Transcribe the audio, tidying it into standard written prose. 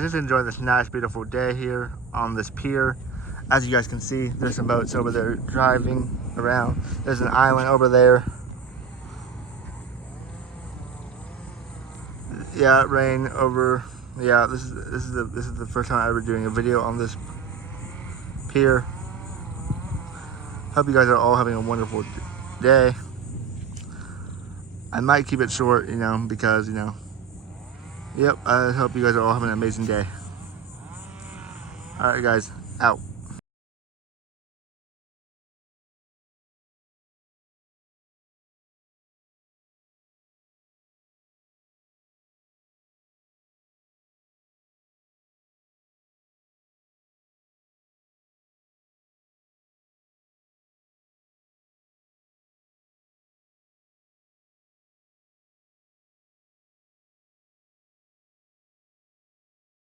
Just enjoying this nice beautiful day here on this pier. As you guys can see, there's some boats over there driving around. There's an island over there. Yeah, rain over. Yeah, this is the first time I'm ever doing a video on this pier. Hope you guys are all having a wonderful day. I might keep it short, you know, because, you know, yep, I hope you guys are all having an amazing day. Alright guys, out.